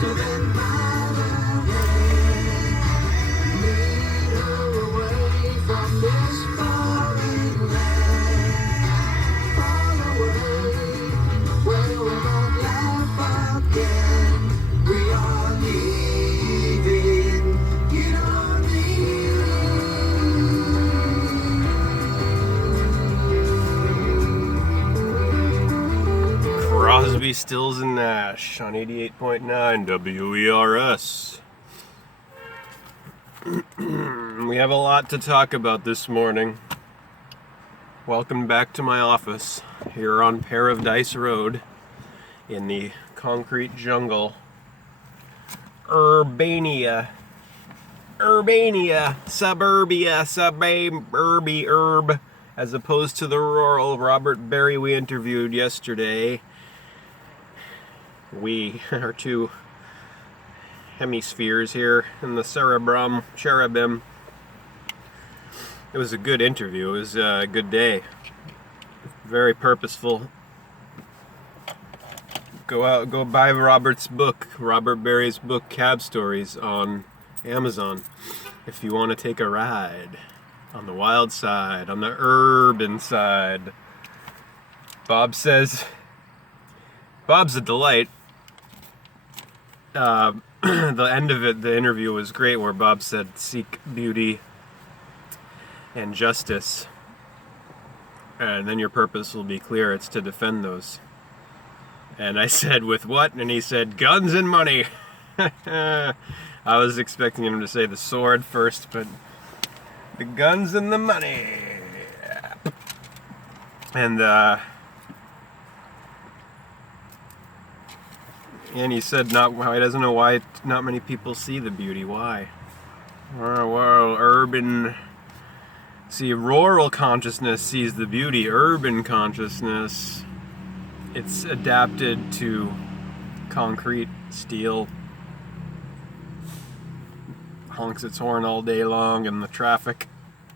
faster than light away. Lead her away from this foreign land. Far away, where we won't laugh again. We are leaving, you don't Crosby, Stills, and Nash on 88.9 WERS. We have a lot to talk about this morning. Welcome back to my office here on Pair of Dice Road in the concrete jungle. Urbania, suburbia, herb, as opposed to the rural Robert Berry we interviewed yesterday. We are two hemispheres here in the cherubim. It was a good interview. It was a good day. Very purposeful. Go buy Robert Berry's book, Cab Stories, on Amazon, if you want to take a ride on the wild side, on the urban side. Bob's a delight. The end of it, the interview was great, where Bob said, seek beauty and justice, and then your purpose will be clear. It's to defend those. And I said, with what? And he said, guns and money. I was expecting him to say the sword first, but the guns and the money. And he said he doesn't know why not many people see the beauty. Why? Well, rural consciousness sees the beauty. Urban consciousness, it's adapted to concrete, steel, honks its horn all day long, and the traffic,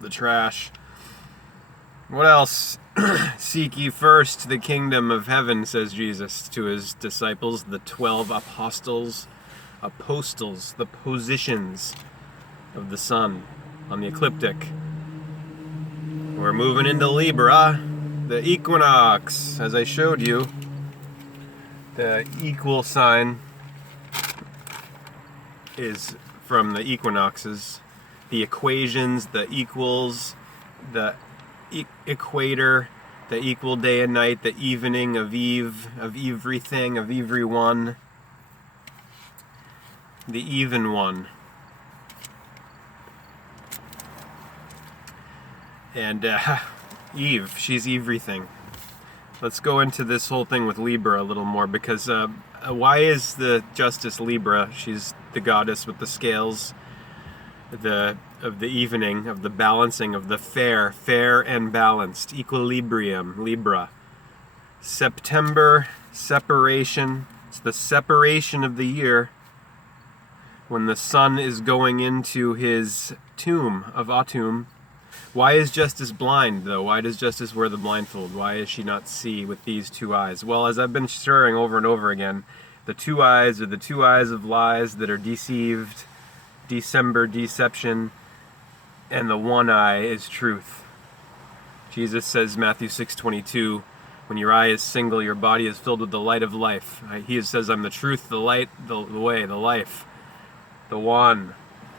the trash. What else? Seek ye first the kingdom of heaven, says Jesus to his disciples, the 12 apostles, the positions of the sun on the ecliptic. We're moving into LibRa, the EquinOx, as I showed you. The equal sign is from the equinoxes, the equations, the equals, the equator, the equal day and night, the evening of eve, of everything, of everyone, the even one. And Eve, she's everything. Let's go into this whole thing with LibRa a little more, because why is the justice LibRa? She's the goddess with the scales, of the evening, of the balancing, of the fair and balanced, equilibrium, LibRa. September, separation. It's the separation of the year, when the sun is going into his tomb of autumn. Why is Justice blind, though? Why does Justice wear the blindfold? Why does she not see with these two eyes? Well, as I've been stirring over and over again, the two eyes are the two eyes of lies that are deceived, deception, and the one eye is truth. Jesus says, Matthew 6:22, when your eye is single, your body is filled with the light of life. He says, I'm the truth, the light, the way, the life, the one,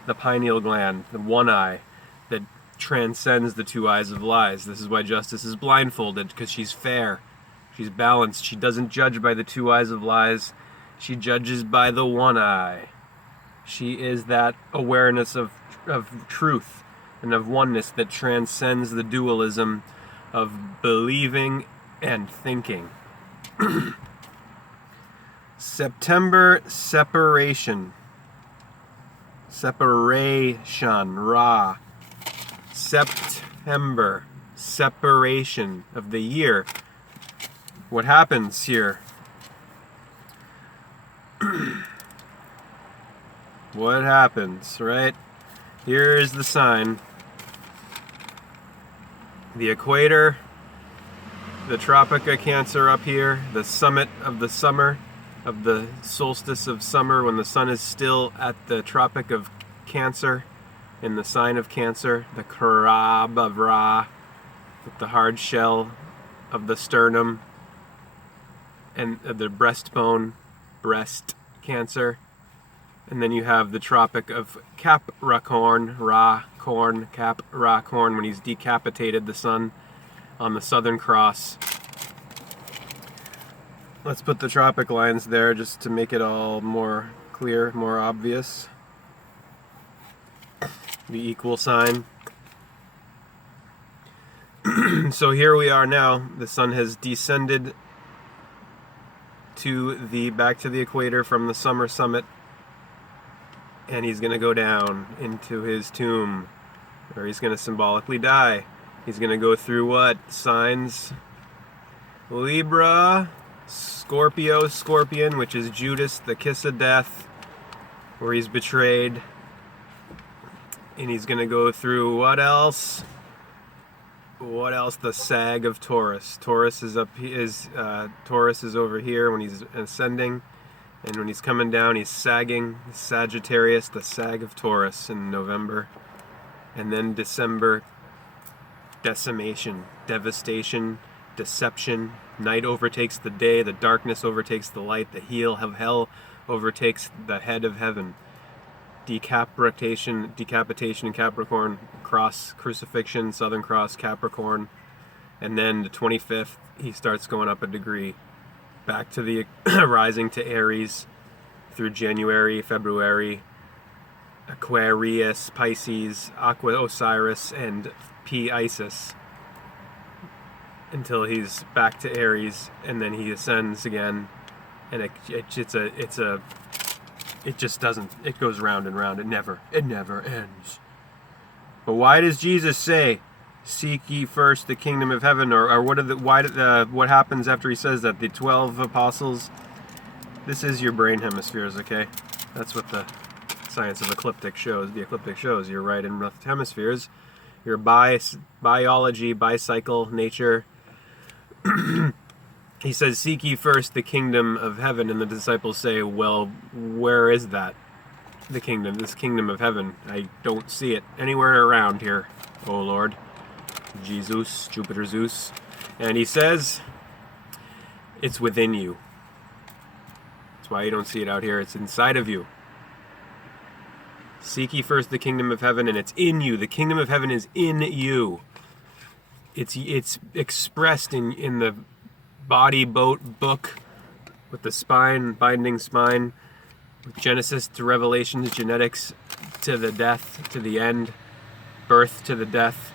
the pineal gland, the one eye that transcends the two eyes of lies. This is why Justice is blindfolded, because she's fair, she's balanced. She doesn't judge by the two eyes of lies, she judges by the one eye. She is that awareness of truth and of oneness that transcends the dualism of believing and thinking. September, separation, Ra. September, separation of the year. What happens here? What happens, right? Here is the sign. The equator, the Tropica Cancer up here, the summit of the summer, of the solstice of summer, when the sun is still at the Tropic of Cancer, in the sign of Cancer, the Karab of Ra, with the hard shell of the sternum and the breastbone, breast Cancer. And then you have the Tropic of Capricorn, Capricorn, when he's decapitated the sun on the Southern Cross. Let's put the tropic lines there just to make it all more clear, more obvious. The equal sign. So here we are now. The sun has descended back to the equator from the summer summit, and he's going to go down into his tomb, where he's going to symbolically die. He's going to go through what? Signs? Libra, Scorpio, Scorpion, which is Judas, the kiss of death, where he's betrayed. And he's going to go through what else? What else? The sag of Taurus. Taurus is Taurus is over here when he's ascending, and when he's coming down, he's sagging. Sagittarius, the sag of Taurus in November, and then December, decimation, devastation, deception. Night overtakes the day, the darkness overtakes the light, the heel of hell overtakes the head of heaven. Decapitation in Capricorn, cross, crucifixion, Southern Cross, Capricorn. And then the 25th, he starts going up a degree, back to the rising to Aries through January, February, Aquarius, Pisces, Aqua Osiris, and P Isis, until he's back to Aries, and then he ascends again, and it just doesn't. It goes round and round. It never ends. But why does Jesus say, "Seek ye first the kingdom of heaven"? Or what happens after he says that? The 12 apostles. This is your brain hemispheres, okay? That's what the science of ecliptic shows. The ecliptic shows your right and left hemispheres. Your biology, bicycle, nature. He says, "Seek ye first the kingdom of heaven," and the disciples say, "Well, where is that? The kingdom, this kingdom of heaven? I don't see it anywhere around here, oh Lord." Jesus, Jupiter, Zeus. And he says, "It's within you." That's why you don't see it out here. It's inside of you. Seek ye first the kingdom of heaven, and it's in you. The kingdom of heaven is in you. It's expressed in the body book with the spine, binding spine, with Genesis to Revelations, genetics to the death, to the end, birth to the death.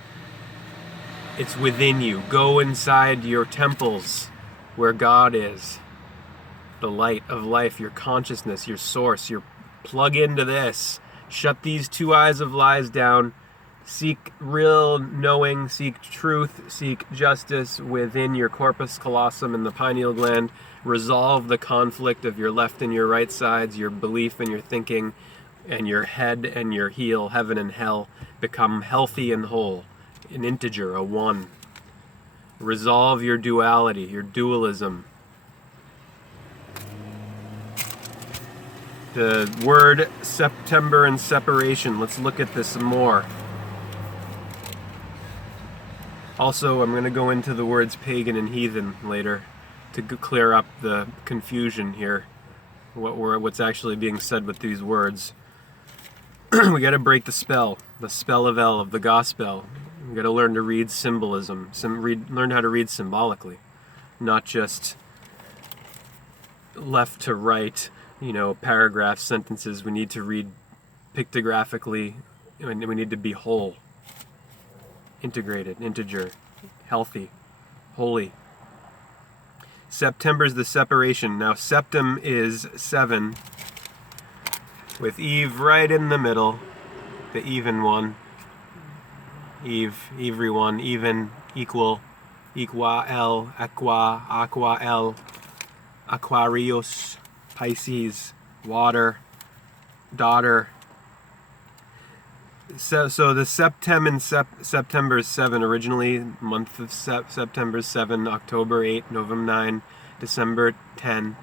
It's within you. Go inside your temples where God is, the light of life, your consciousness, your source. Plug into this. Shut these two eyes of lies down. Seek real knowing, seek truth, seek justice within your corpus callosum and the pineal gland. Resolve the conflict of your left and your right sides, your belief and your thinking, and your head and your heel, heaven and hell. Become healthy and whole, an integer, a one. Resolve your duality, your dualism. The word September and separation. Let's look at this some more. Also, I'm going to go into the words pagan and heathen later to clear up the confusion here. What's actually being said with these words. We got to break the spell of El, of the gospel. We got to learn to read symbolism, learn how to read symbolically, not just left to right, paragraphs, sentences. We need to read pictographically, and we need to be whole. Integrated, integer, healthy, holy. September's the separation. Now, septum is 7, with Eve right in the middle, the even one. Eve, everyone, even, equal, equal, aqua, Aquarius, Pisces, water, daughter. So the September is 7 originally. Month of September is 7, October 8, November 9, December 10.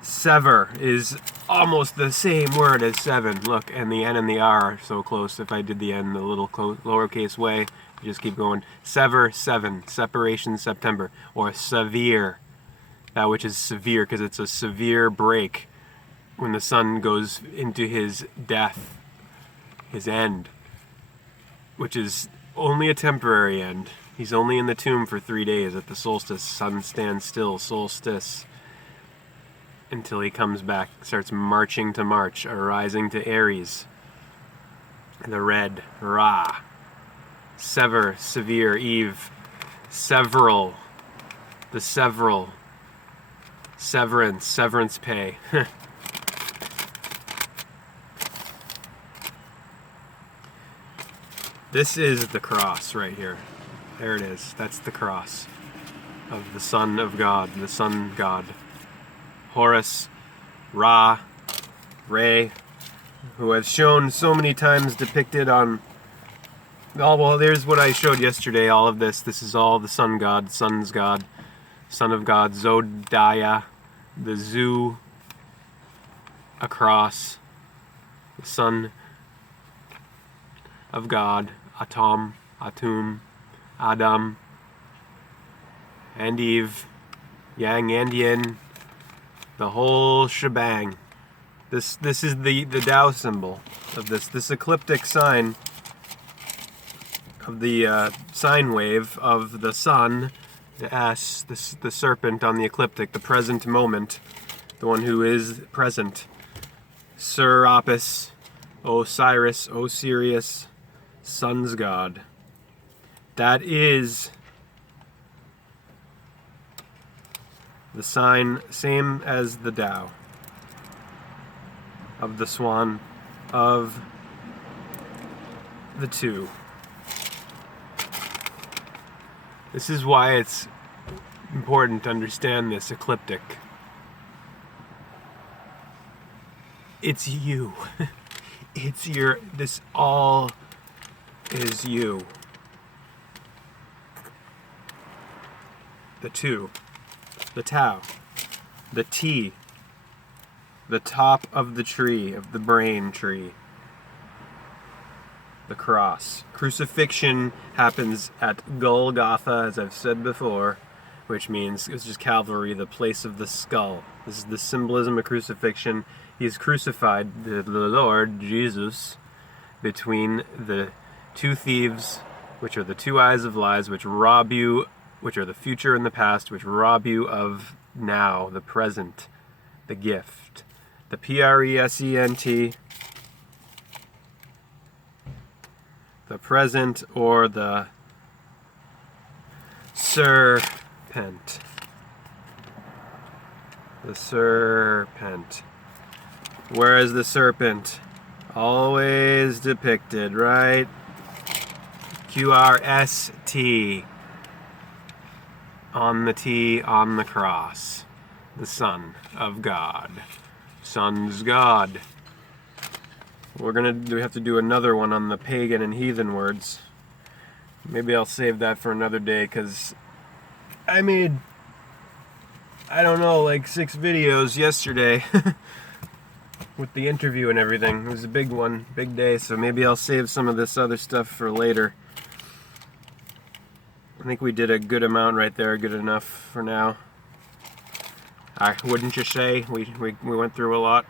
Sever is almost the same word as seven. Look, and the N and the R are so close. If I did the N the little lowercase way, you just keep going. Sever, seven, separation, September. Or severe, that which is severe, because it's a severe break when the sun goes into his death, his end, which is only a temporary end. He's only in the tomb for 3 days at the solstice. Sun stands still, solstice, until he comes back, starts marching to March, arising to Aries. The red, Ra. Sever, severe, Eve. Several, the several. Severance, severance pay. This is the cross right here. There it is. That's the cross of the Son of God, the Sun God. Horus, Ra, Re, who I've shown so many times depicted on... Oh, well, there's what I showed yesterday, all of this. This is all the Sun God, Sun's God, Son of God, Zodiah, the Zoo, a cross, the Son of God, Atom, Atum, Adam, and Eve, Yang and Yin, the whole shebang. This is the Tao symbol of this ecliptic sign of the sine wave of the sun, the S, the serpent on the ecliptic, the present moment, the one who is present. Serapis, Osiris, Osirius, Sun's God. That is the sign, same as the Tao, of the swan, of the two. This is why it's important to understand this ecliptic. It's you. It's your, this all is you. The two. The Tao, the T, the top of the tree, of the brain tree, the cross. Crucifixion happens at Golgotha, as I've said before, which means it's just Calvary, the place of the skull. This is the symbolism of crucifixion. He is crucified, the Lord Jesus, between the two thieves, which are the two eyes of lies, which rob you, which are the future and the past, which rob you of now, the present, the gift. The present, the present, or the serpent. The serpent. Where is the serpent? Always depicted, right? QRST. On the T, on the cross. The Son of God. Son's God. We have to do another one on the pagan and heathen words. Maybe I'll save that for another day, because I made, I don't know, like 6 videos yesterday with the interview and everything. It was a big one, big day, so maybe I'll save some of this other stuff for later. I think we did a good amount right there, good enough for now. Wouldn't you say? We went through a lot.